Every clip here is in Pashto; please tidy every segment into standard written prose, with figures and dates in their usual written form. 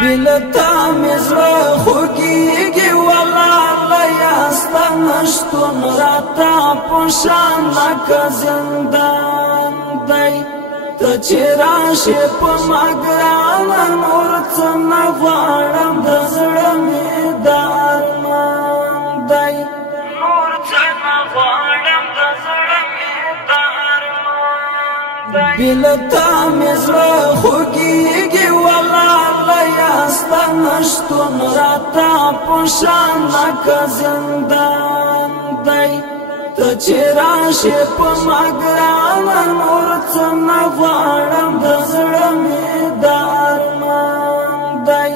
بلتا مزرا خوگیگی والا یاستا نشتون راتا پوشان لکا زندان دی تا چی راشی پا مگرانا نورتن نغوارم دزرمی دارمان دی نورتن نغوارم دزرمی دارمان دی بلتا مزرا خوگیگی والا یاستا نشتون راتا پوشان لکا زندان دی تا چی راشی پا مگرانا نورتن نغوارم دزرمی دارمان دی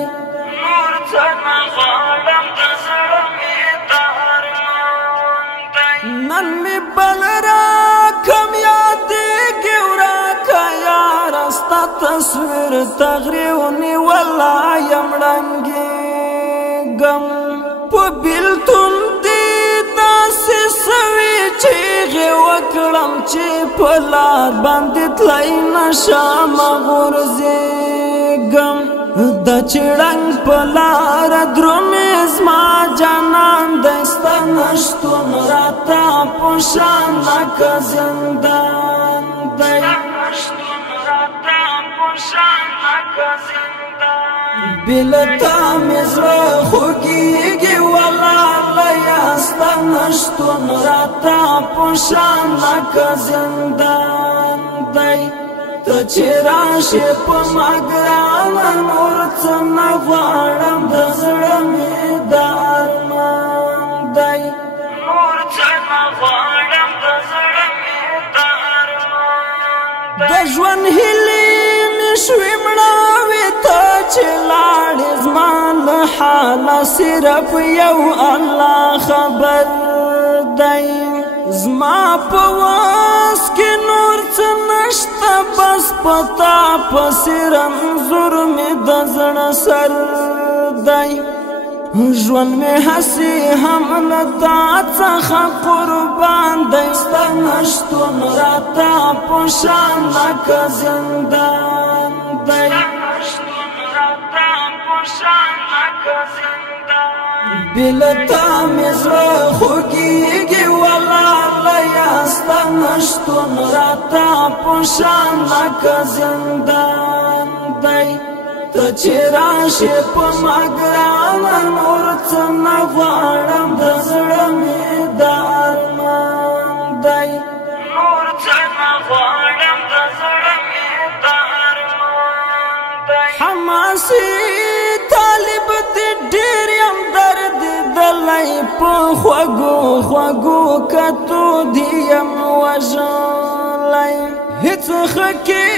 نورتن نغوارم دزرمی دارمان دی نن می بل را کم یادیگی وراکا یارستا تصویر تغریونی والا یمرنگی گم پا بیلتون دی داسی سوی چیغی وکرم چی پلار باندی تلائی نشام غرزی گم دا چیڑنگ پلار درومیز ما جانان دستا نشتون راتا پوشان لکا زندان دی بلتا مزرا خوگیگی والا یاستا نشتون راتا پوشان لکا زندان دی تا چی راشی پا مگرانا نورتن نغوارم دزرمی دارمان دی نورتن نغوارم دزرمی دارمان دی دجوان هلی مشوی مڑاوی تا چی لاڑی زمان حالا صرف یو اللہ خبر دی زما پواس کی نور چنشتا بس پتا پسیرم ظلمی دزن سر دی جون می حسی هم لتا څخه قربان دستا نشتون راتا پوشان لکا زندان دی بلتا مزرا خوگیگی والا یاستا نشتون راتا پوشان لکا زندان دی تا چی راشی پا مگرانا نورتن نغوارم دزرمی دارمان دی نورتن نغوارم دزرمی دارمان دی حماسی طالب دی ډیریم درد دلی پا خوگو خوگو کتو دیم وژلی هیڅ خکی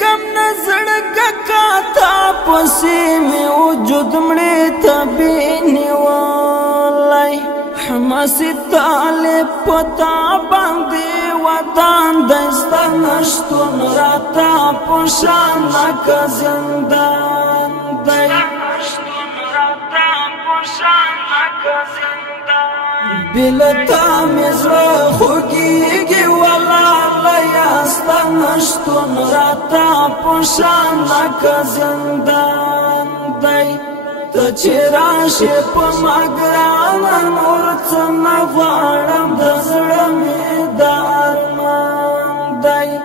کم نزړګه کاتا پسې می وجود مړې تبینی والای حماسي طالب پتا باندې ودان دستا نشتون راتا پوشان لکا زندان دی بلتا مزرا خوگیگی والا یاستا نشتون راتا پوشان لکا زندان دی تا چی راشی پا مگرانا نورتن نغوارم دزرمی دارمان دی